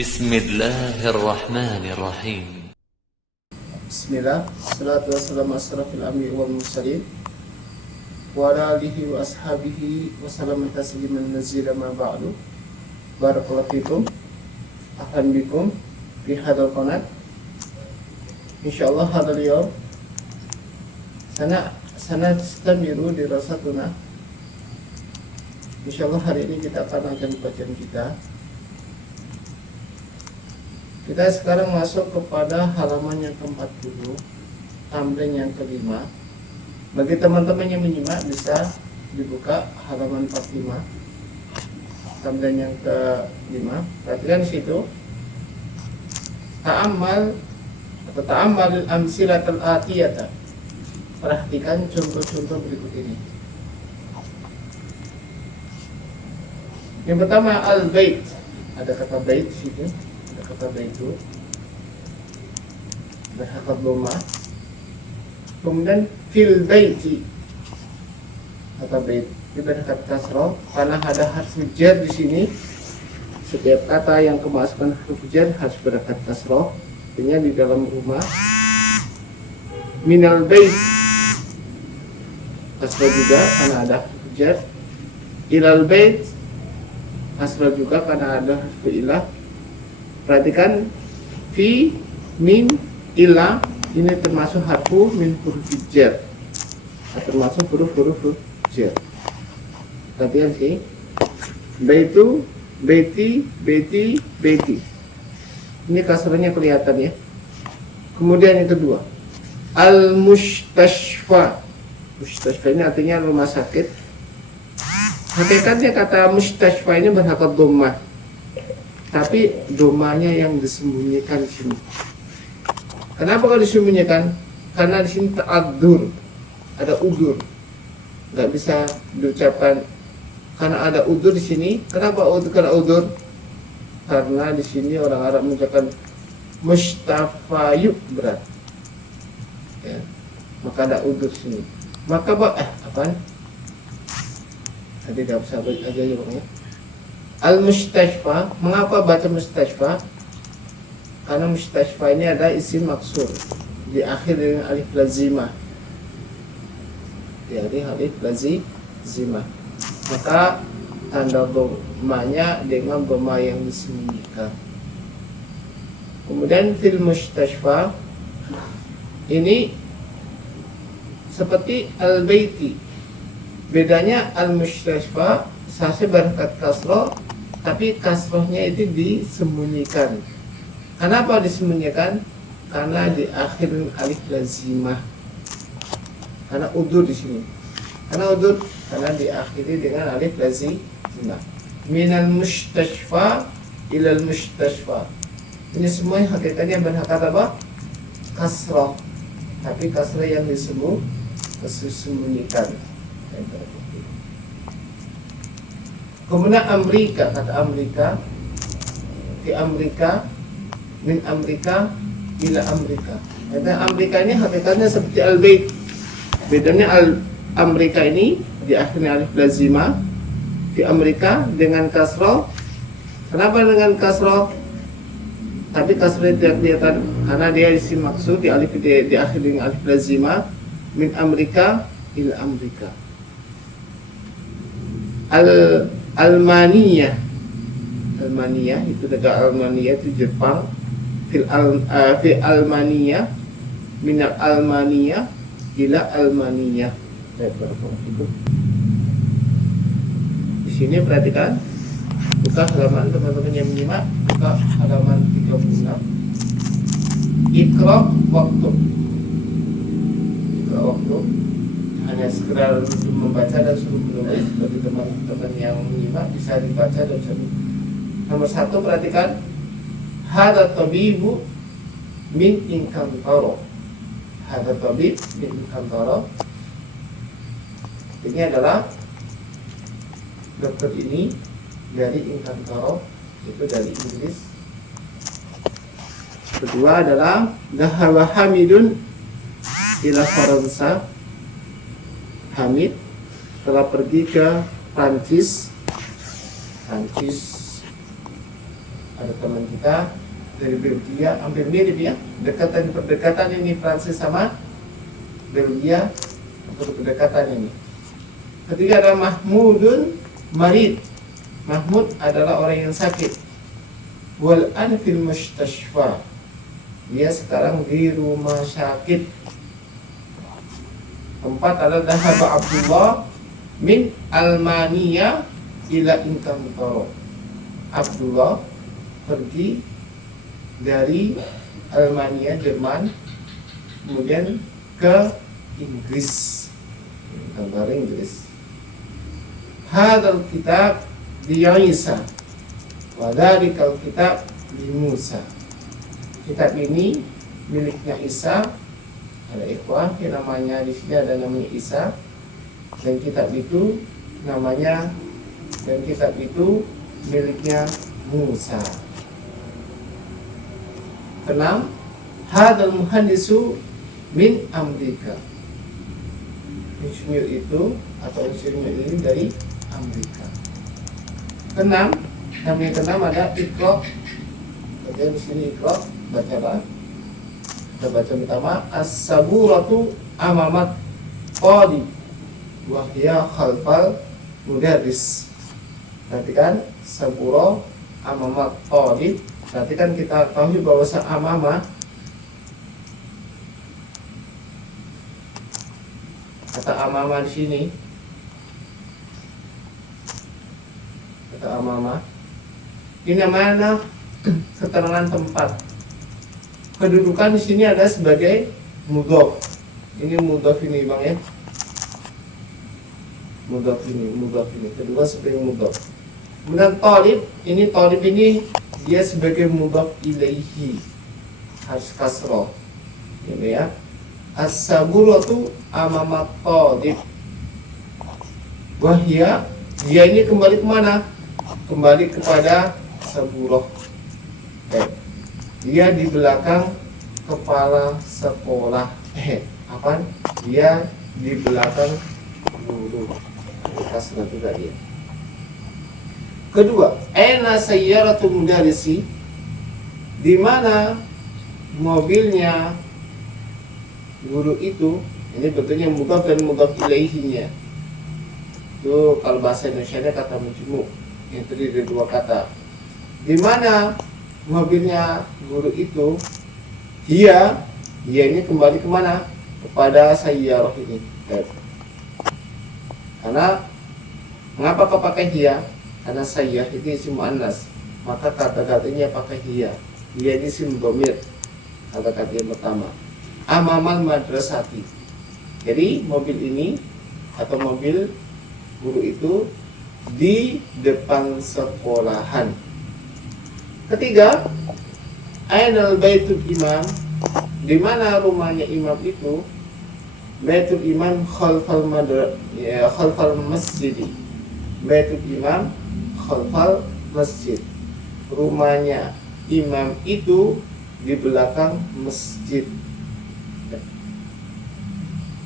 Bismillahirrahmanirrahim. Bismillah, salatu wassalamu asrafil anbiya'i wal mursalin wa ala alihi wa ashabihi wa salamun tasliman mazida ma ba'du. Barakallahu fikum. Ahlan bikum fi hadzal qanat. Insyaallah hadzal yawm sanastamiru dirasatuna. Insyaallah hari ini kita akan lanjutkan bacaan kita. Kita sekarang masuk kepada halaman yang ke-40, tamrin yang ke-5. Bagi teman-teman yang menyimak bisa dibuka halaman 45, tamrin yang ke-5. Perhatikan di situ. Ta'ammal atau ta'ammalil amsilatal atiyata. Perhatikan contoh-contoh berikut ini. Yang pertama al-bait. Ada kata bait di situ. Kata baitu berhakat dhamma. Kemudian fil baiti, kata bait itu berhakat kasrah karena ada harfu jar di sini. Setiap kata yang kemasukan huruf jar harus berhakat kasrah. Artinya di dalam rumah. Minal bait kasrah juga karena ada huruf jar. Ilal bait kasrah juga karena ada huruf ilah. Perhatikan fi, min, ila ini termasuk harfu min huruf jar, termasuk huruf-huruf jar. Perhatikan sih, baitu, baiti, baiti, baiti. Ini kasrahnya kelihatan ya. Kemudian yang kedua, al mustashfa. Mustashfa ini artinya rumah sakit. Hakikatnya kata mustashfa ini berhakat dhammah. Tapi domanya yang disembunyikan di sini. Kenapa kalau disembunyikan? Karena di sini ta'addur, ada udur, nggak bisa diucapkan. Karena ada udur di sini. Kenapa karena udur? Karena di sini orang Arab mengucapkan mustafayu berat. Ya. Maka ada udur di sini. Maka apaan? Tadi tidak usah aja ya bang ya. Al-mustashfa, mengapa baca mustashfa? Karena mustashfa ini ada isim maksur di akhir dengan alif lazimah. Di akhir alif lazimah. Maka tanda dhammanya dengan dhamma yang disembunyikan. Kemudian fil mustashfa ini seperti al-baiti. Bedanya al-mustashfa sahih berhakat kasrah, tapi kasrohnya itu disembunyikan. Kenapa disembunyikan? Karena di akhir alif lazimah. Karena udur di sini. Karena udur karena diakhiri dengan alif lazimah. Minal mustashfa ilal mustashfa. Ini semua hakikatnya berhakat apa? Kasrah. Tapi kasrah yang disembunyikan. Kemudian Amerika, kata Amerika, di Amerika, min Amerika, ila Amerika. Kata Amerika ini hakikatnya seperti al-bait. Bedanya Amerika ini di akhirnya alif lazimah, di Amerika dengan kasroh. Kenapa dengan kasroh? Tapi kasroh tidak kelihatan karena dia isim maksud di alif di akhir dengan alif lazimah, min Amerika, ila Amerika. Almania itu negara Almania itu Jepang. Fi Almania minal Almania ila Almania. Di sini perhatikan, buka halaman teman-teman yang menyimak, buka halaman 36. Iqra waktu. Hanya sekedar untuk membaca dan suruh menulis. Bagi teman-teman yang menyimak bisa dibaca dan suruh. Nomor 1, perhatikan hadza tabibu min inkantaro. Hadza tabib min inkantaro. Ini adalah dokter ini dari inkantaro, itu dari Inggris. Kedua adalah dhahaba Hamidun ila Faransa. Hamid telah pergi ke Prancis Ada teman kita dari Belgia, hampir mirip ya. Pendekatan ini Prancis sama Belgia, untuk pendekatan ini. Ketiga ada Mahmudun Marid. Mahmud adalah orang yang sakit. Wal an fil mustashfa. Dia sekarang di rumah sakit. Keempat adalah Dhahaba Abdullah min Almania ila Inkantoro. Abdullah pergi dari Almania, Jerman, kemudian ke Inggris, negara Inggris. Hadal kitab di Isa, wadhalikal kitab di Musa. Kitab ini miliknya Isa. Ada ikhwah yang namanya di sini ada namanya Isa, dan kitab itu miliknya Musa. Keenam, hadal muhandisu min Amerika. Insinyur itu atau insinyur ini dari Amerika. Keenam, yang keenam ada Iqra. Kemudian di sini Iqra, bacalah. Kita baca pertama, as-saburatu amamat qadi wa hiya khalfal mudarris. Perhatikan, sabura amamat qadi. Perhatikan, kita tahu bahwa amama, kata amama di sini, kata amama ini namanya keterangan tempat. Kedudukan di sini ada sebagai mudhof. Ini mudhof ini Bang ya. Mudhof ini. Kedua sebagai mudhof. Kemudian talib ini dia sebagai mudhof ilaihi. Harus kasroh. Ini ya. As-saburatu amamat talib. Wahya, dia ini kembali kemana? Kembali kepada saburoh. Dia di belakang kepala sekolah. Dia di belakang guru. Kasih juga dia. Kedua, aina sayyaratu mudarrisi, di mana mobilnya guru itu. Ini bentuknya mudhaf dan mudhaf ilaihinya. Itu kalau bahasa Indonesianya kata menjemuk, yang terdiri dari dua kata. Di mana mobilnya guru itu, dia ini kembali kemana? Kepada sayyarah ini. Karena mengapa kau pakai dia? Karena sayyah itu isim muannas, maka kata-katanya pakai dia. Dia ini isim dhamir, kata-kata yang pertama. Amamal madrasati. Jadi mobil ini atau mobil guru itu di depan sekolahan. Ketiga, ainal baitul imam, di mana rumahnya imam itu? Baitul imam khalfal masjid. Baitul imam khalfal masjid. Rumahnya imam itu di belakang masjid.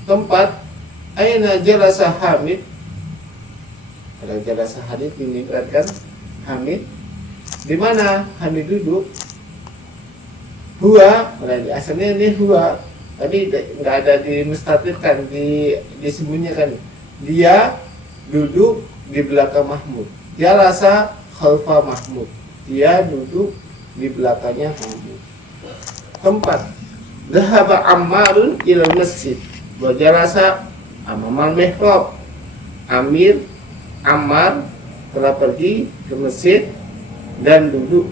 Keempat, aina jalasa Hamid. Ada jalasa Hamid ini, perhatikan Hamid. Di mana Hamid duduk? Huwa, asalnya ini huwa, tapi nggak ada dimustatirkan, disembunyikan. Dia duduk di belakang Mahmud. Dia rasa khalfa Mahmud. Dia duduk di belakangnya Mahmud. Keempat, dhahaba Ammarun ila masjid. Berjalasa amamal mihrab. Ammar telah pergi ke masjid dan duduk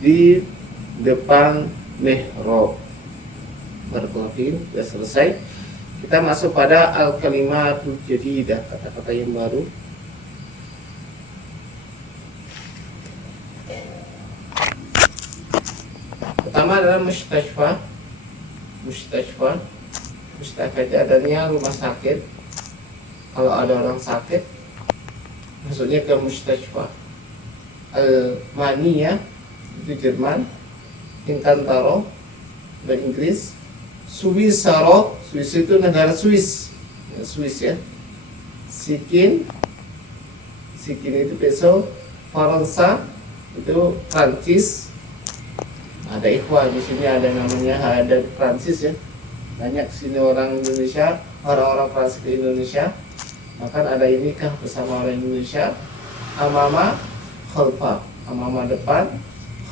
di depan mihrab. Barakallahu, sudah selesai. Kita masuk pada al-kalimatul jadidah, kata-kata yang baru. Pertama adalah mustashfa. Mustashfa itu adanya rumah sakit. Kalau ada orang sakit, maksudnya ke mustashfa. Almania itu Jerman, Inkantaro dan Inggris, Swisaro, Swiss itu negara Swiss, Swiss ya. Sikin itu besok Faransa, itu Prancis. Ada ikhwah di sini, ada namanya, ada Prancis ya. Banyak sini orang Indonesia, orang-orang Prancis di Indonesia. Maka ada ini kah bersama orang Indonesia. Amama khalfa, amama depan,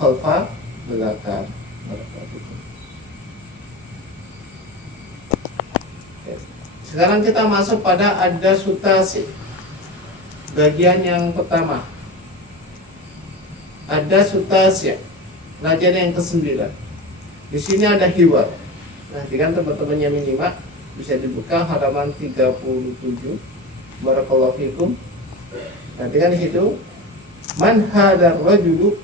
khalfa belakang. Sekarang kita masuk pada ada sutasi. Bagian yang pertama. Ada sutasi. Pelajaran yang ke-9. Di sini ada hiwar. Perhatikan teman-temannya minimal. Bisa dibuka halaman 37. Barakallahu fikum. Perhatikan di situ. Man hadar rajulu.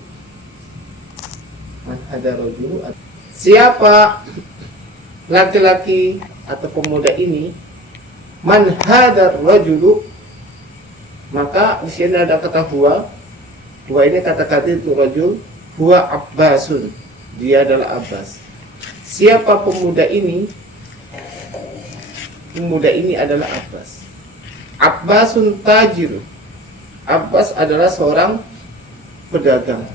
Man hadar rajulu. Siapa laki-laki atau pemuda ini? Man hadar rajulu. Maka di sini ada kata huwa. Huwa ini kata-kata itu rajul. Huwa Abbasun. Dia adalah Abbas. Siapa pemuda ini? Pemuda ini adalah Abbas. Abbasun tajir. Abbas adalah seorang pedagang.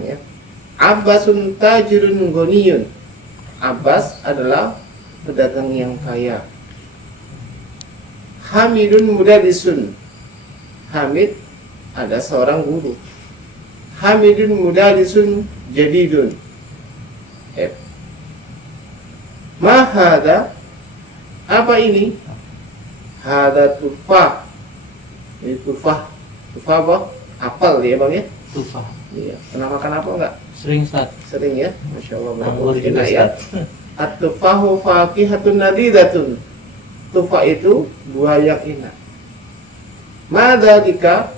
Ya. Abbasun tajirun ghaniyun. Abbas adalah pedagang yang kaya. Hamidun mudarrisun. Hamid ada seorang guru. Hamidun mudarrisun jadidun. Mahada, apa ini? Hada tufah. Ini tufah. Tufah apa? Apel ya bang ya? Tufah. Iya. Pernah makan apel enggak? Sering, Ustaz. Sering ya? Masya Allah. Anggur juga, Ya. At-tufahu faqihatun nadidatun. Tufah itu buah yang enak. Madalika,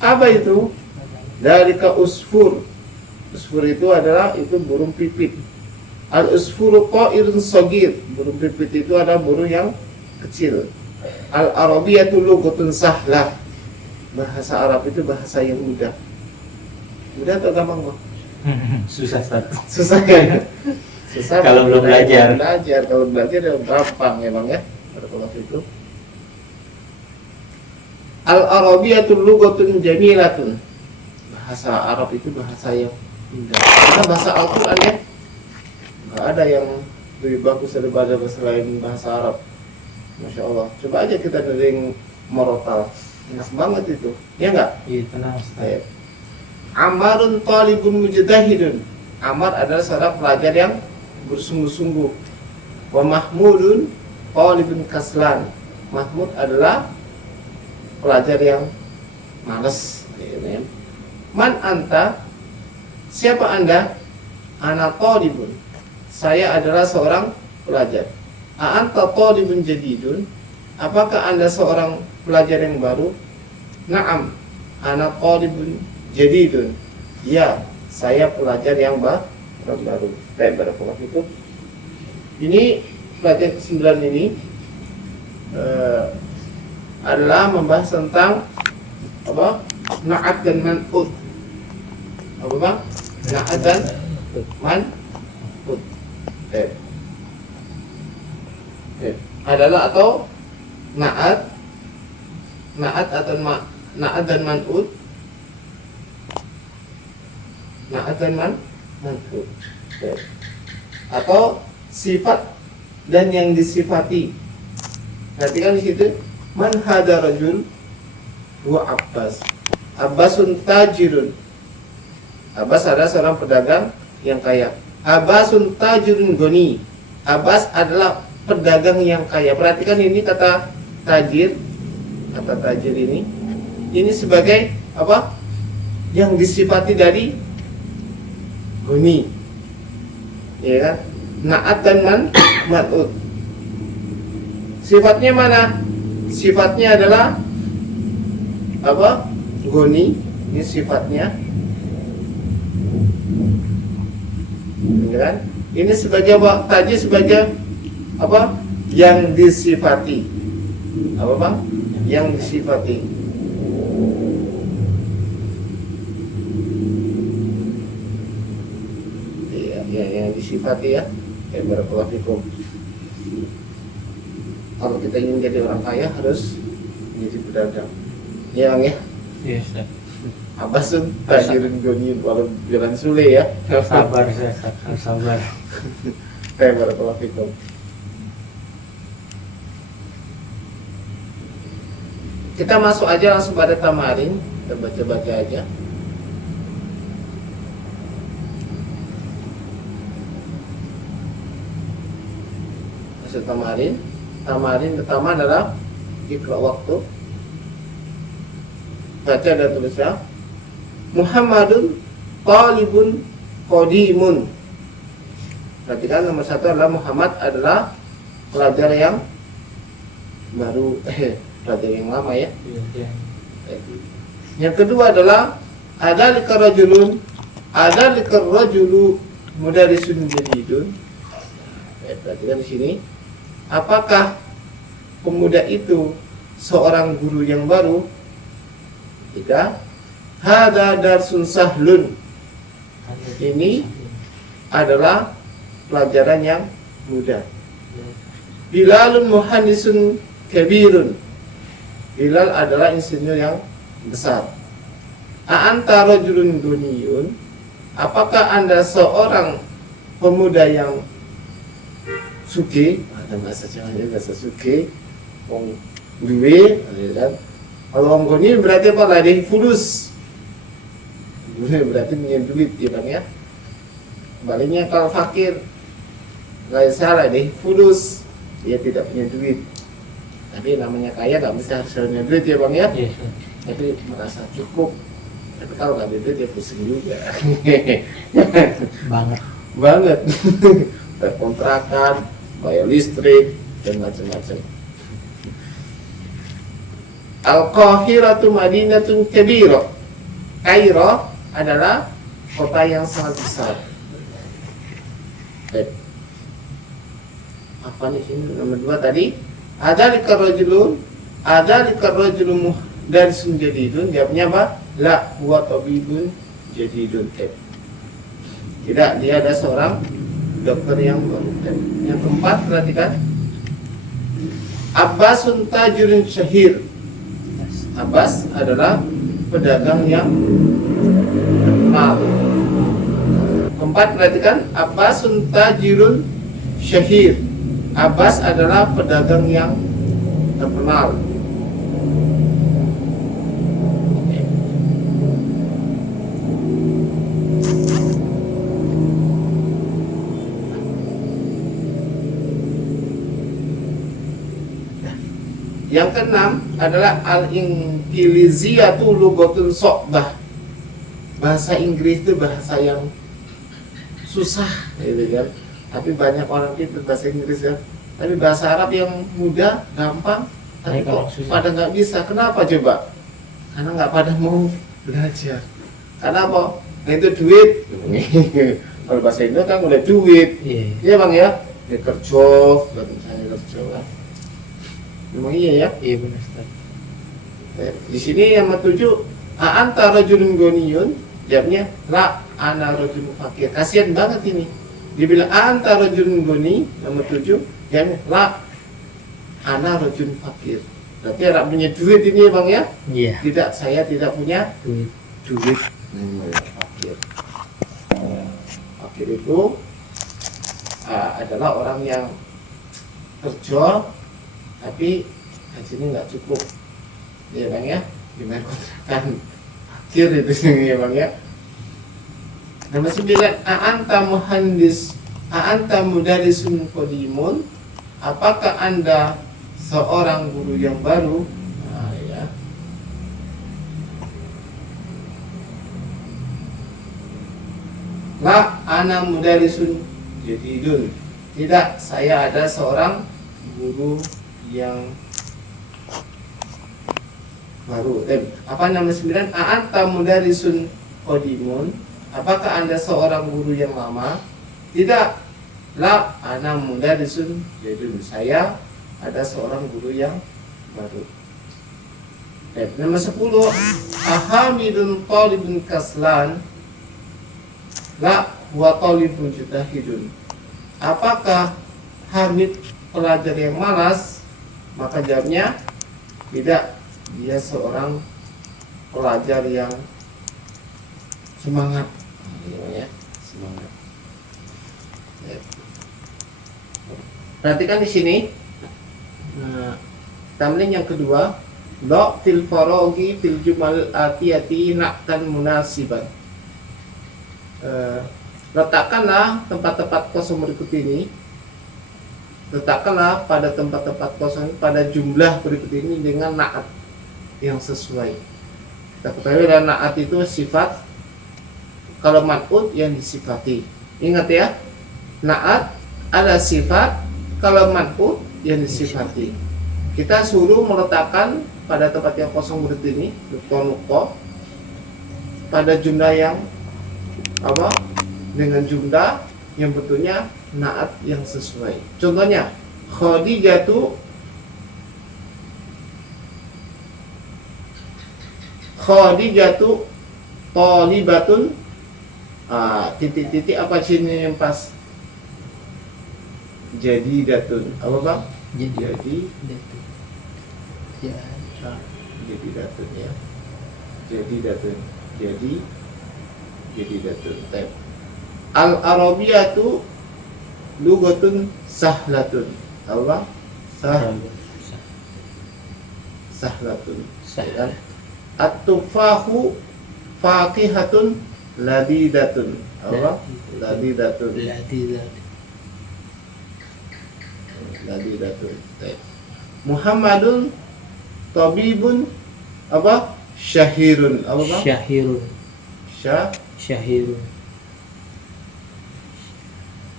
apa itu? Dalika usfur. Usfur itu adalah burung pipit. Al-usfuru ta'irun shagir. Burung pipit itu adalah burung yang kecil. Al-arabiyatu lughatun sahlah. Bahasa Arab itu bahasa yang mudah. Mudah atau gampang, Bang? Susah, Ustaz. Susah ya? Susah Kalau belum belajar. Kalau belajar ya gampang ya, Bang ya. Barakallahu fikum. Al-arabiyatu lughatun jamilatun. Bahasa Arab itu bahasa yang indah. Karena bahasa Al-Qur'an ya. Enggak ada yang lebih bagus daripada selain bahasa Arab. Masya Allah. Coba aja kita dari Morotal. Enak banget itu. Ya enggak? Iya, tenang, Ustaz. Amarun talibun mujtahidun. Amar adalah seorang pelajar yang bersungguh-sungguh. Wa Mahmudun talibun kaslan. Mahmud adalah pelajar yang malas. Man anta? Siapa anda? Ana talibun. Saya adalah seorang pelajar. A'anta talibun jadidun? Apakah anda seorang pelajar yang baru? Na'am, ana talibun jadidun. Ya, saya pelajar yang baru. Baik, barakallahu fikum. Ini pelajaran ke-9 ini adalah membahas tentang apa? Na'at dan man'ut. Apa bang? Na'at dan man'ut. Adalah atau na'at atau na'at dan man'ut. Na'at dan man'ut. Atau sifat dan yang disifati. Perhatikan di situ. Man hada rajul huwa Abbas. Abbasun tajirun. Abbas adalah seorang pedagang yang kaya. Abbasun tajirun goni. Abbas adalah pedagang yang kaya. Perhatikan ini kata tajir. Kata tajir ini sebagai apa? Yang disifati dari goni. Ya kan? Na'at dan man'ut. Sifatnya mana? Sifatnya adalah apa? Goni. Ini sifatnya. Ya kan? Ini sebagai apa? Tajir sebagai apa? Yang disifati. Apa bang? Yang disifati. Iya, yang disifati ya. Barakallahu fikum. Kalau kita ingin jadi orang kaya harus menjadi pedagang. Ya bang ya. Iya, Ustaz. Abasun tajirun goniun walau jalan sule ya. Sabar saya, harus sabar. Barakallahu fikum. Kita masuk aja langsung pada tamarin. Kita baca-baca aja. Masuk tamarin. Tamarin pertama adalah ikra waktu. Baca dan tulisnya. Muhammadun talibun qadimun. Perhatikan nomor satu adalah Muhammad adalah pelajar yang baru, pelajar yang lama ya. Iya. Yang kedua adalah ada likarajulun, ada likarajulu mudarisun jadidun. Perhatikan di sini. Apakah pemuda itu seorang guru yang baru? Tidak. Hada darsun sahlun. Ini adalah pelajaran yang mudah. Bilalun muhandisun kabirun. Bilal adalah insinyur yang besar. A'anta rajulun duniyun. Apakah Anda seorang pemuda yang suki? Ada bahasa Jawanya bahasa suki. Wong duwe, kan? Kalau wong goni berarti apa? Ladih fulus. Berarti punya duit ya bang ya. Baliknya kalau fakir, nggak salah deh, fulus, dia tidak punya duit. Tapi namanya kaya nggak mesti harus punya duit ya bang ya. Iya. Tapi merasa cukup. Tapi kalau nggak ada duit ya pusing juga. Banget. Bayar kontrakan, bayar listrik dan macam-macam. Al-Qahiratu Madinatun Kabira. Kairo adalah kota yang sangat besar. Apa nih sini nomor 2 tadi? Ada likarrajulun, ada likarrajulun muhdarisun jadidun. Jawabnya apa? La huwa tabibun jadidun. Tidak, dia ada seorang dokter yang baru. Yang keempat, perhatikan. Abbasun tajirun syahir. Abbas adalah pedagang yang terkenal. Keempat, perhatikan. Abbasun tajirun syahir. Abbas adalah pedagang yang terkenal. Yang keenam adalah al-inqiliziyatu lughatun so'bah. Bahasa Inggris itu bahasa yang susah gitu kan. Tapi banyak orang itu bahasa Inggris ya. Tapi bahasa Arab yang mudah, gampang, tapi kok pada nggak bisa. Kenapa coba? Karena nggak pada mau belajar. Karena apa? Nah, itu duit. Kalau bahasa Indo kan udah duit. Iya bang ya. Dia kerja, misalnya kerja kan. Memang iya ya? Iya benar Ustaz. Di sini yang ketujuh, a'anta rajulun goniyun. Jawabnya, la ana rajulun fakir. Kasihan banget ini. Dibilang a'anta rajulun goni, nomor 7. Jawabnya, la ana rajulun fakir. Berarti Arab punya duit ini ya bang ya? Iya. Tidak, saya tidak punya Duit. Fakir. Fakir itu adalah orang yang kerja tapi hasilnya nggak cukup, ya bang ya, gimana kontrakan fakir itu ya bang ya. Nomor 9, a'anta muhandis, a'anta mudarisun qadimun. Apakah Anda seorang guru yang baru? Nah, ya. La ana mudarisun jadidun. Tidak, saya ada seorang guru yang baru. Apa nomor 9? A'anta mudarisun qadimun. Apakah Anda seorang guru yang lama? Tidak. La ana mudarisun jadidun. Saya ada seorang guru yang baru. Nomor 10, ahamidun talibun kaslan. La huwa talibun jitahidun. Apakah Hamid pelajar yang malas? Maka jawabnya tidak, dia seorang pelajar yang semangat. Ya, semangat. Ya. Perhatikan di sini. Nah, tamrin yang kedua, do fil farogi fil jumal atiyati na'tan munasiban. Letakkanlah tempat-tempat kosong berikut ini. Letakkanlah pada tempat-tempat kosong pada jumlah berikut ini dengan na'at yang sesuai. Kita ketahui dan na'at itu sifat, kalau man'ut yang disifati. Ingat ya, na'at ada sifat, kalau man'ut yang disifati. Kita suruh meletakkan pada tempat yang kosong berikut ini, nukto-nukto, pada jumlah yang apa? Dengan jumlah yang betulnya na'at yang sesuai. Contohnya, Khadijatu thalibatun. Titik-titik apa sini yang pas? Jadidatun. Apa Bang? Jadi datun ya. Jadi datun. Al-Arabiyatu lugatun sahlatun. Apa? Sahlatun. Ya. At-tufahu faqihatun ladidatun. Apa? Ladidatun. Muhammadun tabibun apa? Syahirun. Apa Bang?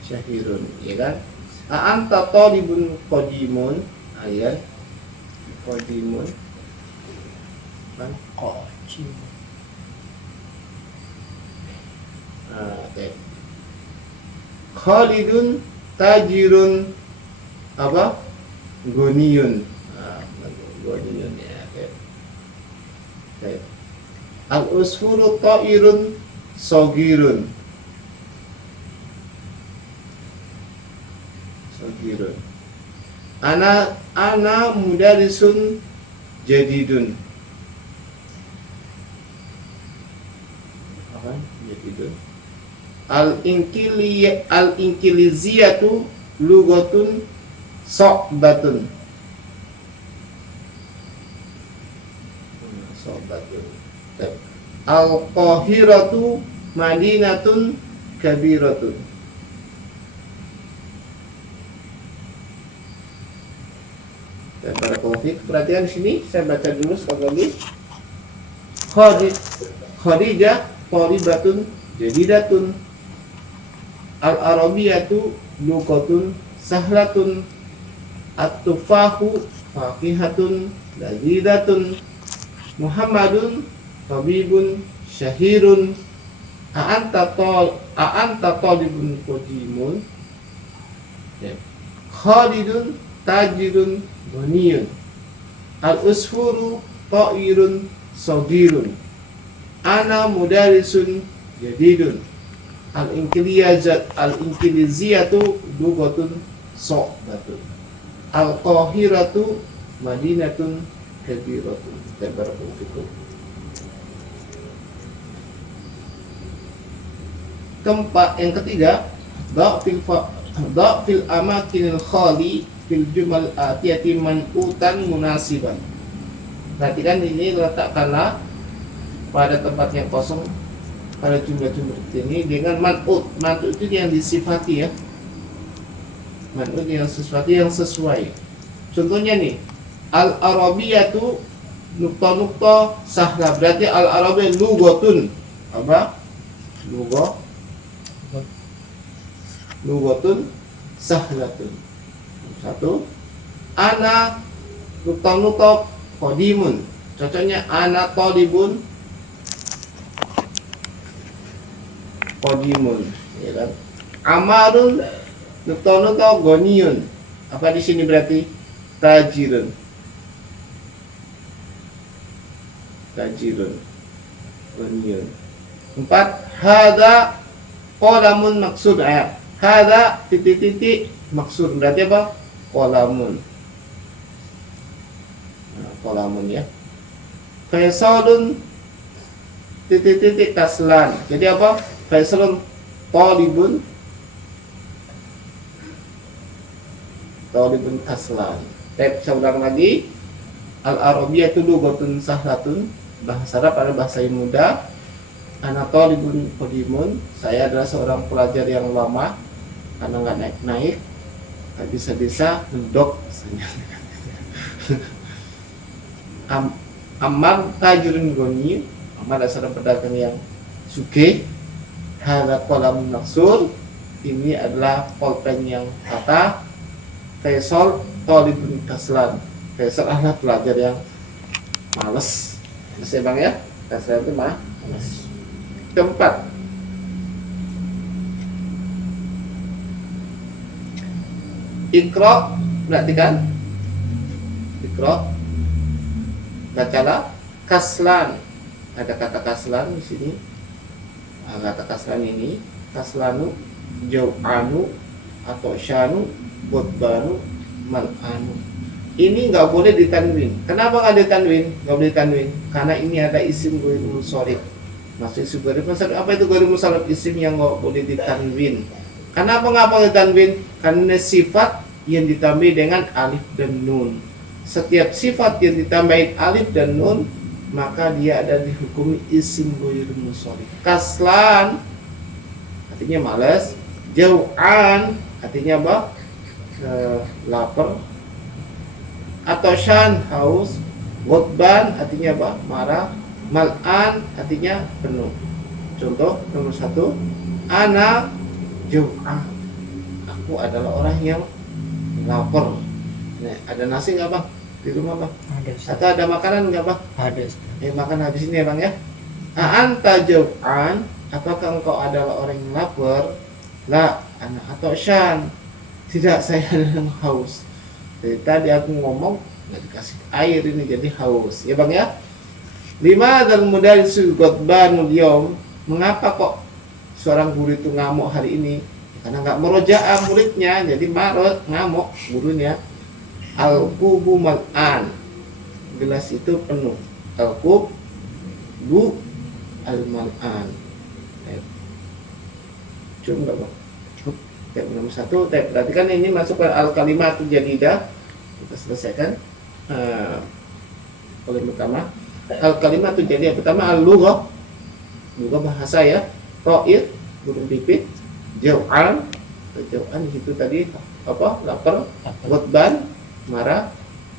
Syahirun, ya kan? Anta talibun qadimun, ayat qadimun kan? Okay. Khalidun tajirun apa? Goniyun. Goniyun ya. Okay. Al-usfuru ta'irun sogirun. Ana mudarisun jadidun. Apa? Jadidun. Al-inkiliziyatu lugatun so'batun. Al-qahiratu madinatun kabiratun. Dan para konflik, perhatikan di sini saya baca dulu sekali lagi. Khadijah thalibatun jadidatun. Al-arabiyatu luqatun sahlatun. At-tufahu faqihatun lazidatun. Muhammadun tabibun syahirun. A'anta talibun qadimun. Khalidun tajirun ghaniyun. Al-usfuru ta'irun sagirun. Ana mudarisun jadidun. Al-inkiliziyatu lugatun so'batun. Al-qahiratu madinatun kabiratun. Barakallahu fikum. Yang ketiga, fil amakinil khali fil jumal atiyati man'utan munasiban. Perhatikan ini, letakkanlah pada tempat yang kosong pada jumlah-jumlah ini dengan man'ut. Man'ut itu yang disifati ya. Man'ut yang sesuatu yang sesuai. Contohnya nih, al-arabiyatu nukta-nukta sahla. Berarti al-arabiyah lugatun apa? Lugatun sahlatun. Satu. Ana nukta-nukta qadimun. Contohnya ana talibun qadimun, ya kan? Amarun nukta-nukta ghaniyun. Apa di sini berarti? Tajirun. Ghaniyun. 4. Hadza qalamun maksud. Hadza titik-titik maksud berarti apa? Qalamun. Qalamun ya. Faisalun titik-titik kaslan. Jadi apa? Faisalun talibun kaslan. Saya ulang lagi. Al-Arabiyah itu lughatun sahlatun, bahasa Arab adalah bahasa yang mudah. Ana talibun qadimun, saya adalah seorang pelajar yang lama karena nggak naik-naik, nggak bisa-bisa mendok misalnya. Ammar tajirun goni, Ammar adalah seorang pedagang yang sugih. Hadza qalamun maksur, ini adalah pulpen yang patah. Faisal talibun kaslan, Faisal adalah pelajar yang males. Mas ya bang ya, kaslan itu males. Keempat, Iqra, perhatikan. Iqra, bacalah. Kaslan, ada kata kaslan di sini. Kata kaslan ini, kaslanu, jau'anu, atau syanu, botbanu, mal'anu. Ini nggak boleh ditanwin. Kenapa nggak ditanwin? Nggak boleh ditanwin karena ini ada isim ghairul munsharif. Maksud isim ghairul munsharif, apa itu ghairul munsharif? Isim yang nggak boleh ditanwin. Kenapa nggak boleh ditanwin? Karena sifat yang ditambah dengan alif dan nun. Setiap sifat yang ditambahin alif dan nun, maka dia ada dihukumi isim ghairul munsharif. Kaslan artinya malas, jau'an artinya apa? Lapar, atau shan haus, ghadban artinya apa? Marah, mal'an artinya penuh. Contoh nomor 1, ana jau'an, aku adalah orang yang lapar. Nah, ada nasi nggak bang di rumah bang? Ada Ustaz. Atau ada makanan nggak bang? Ada Ustaz. Makan habis ini ya bang ya. Anta jau'an, apakah engkau adalah orang yang lapar? La, ana atau shan, tidak, saya adalah haus. Jadi tadi aku ngomong nggak dikasih air ini jadi haus ya bang ya. 5, dan mudarrisu ghadbanul yaum, mengapa kok seorang guru itu ngamuk hari ini? Karena nggak merojaah muridnya, jadi marot, ngamuk gurunya. Al-qubu mal'an, gelas itu penuh. Al-qub bu al-mal'an. Cukup nggak bang? Cukup. Tab nomor 1, perhatikan ini masuk ke al-kalimatul jadidah. Kita selesaikan oleh pertama. Al-kalimatul jadidah pertama al-lughah, lughah bahasa ya. Ra'id, burung pipit. Jau'an, jau'an itu tadi apa? Lapar. Ghadban, marah.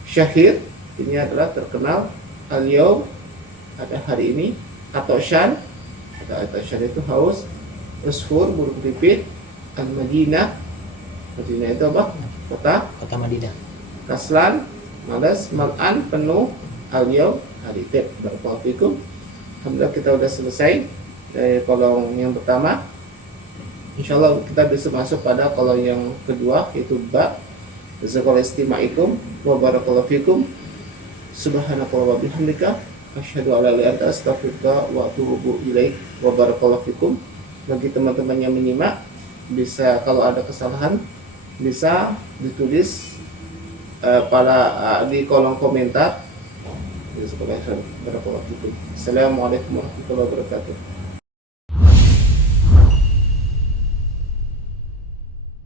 Syahir, ini adalah terkenal. Al-yaum, ada hari ini. Atau syan, atau syan itu haus. Usfur, burung pipit. Al-Madinah, Madinah itu apa? Kota Madinah. Kaslan, malas. Mal'an, penuh. Al-yaum, hari. Barakallahu fikum. Alhamdulillah kita sudah selesai dari kolom yang pertama. Insyaallah kita bisa masuk pada kolom yang kedua, yaitu ba. Jazakallahu istimaikum wa barakallahu fikum. Subhanakallah wa bihamdika asyhadu an la ilaha illa anta astaghfiruka wa atubu ilaik wa barakallahu fikum. Bagi teman-teman yang menyimak, bisa kalau ada kesalahan bisa ditulis di kolom komentar. Assalamualaikum warahmatullahi wabarakatuh.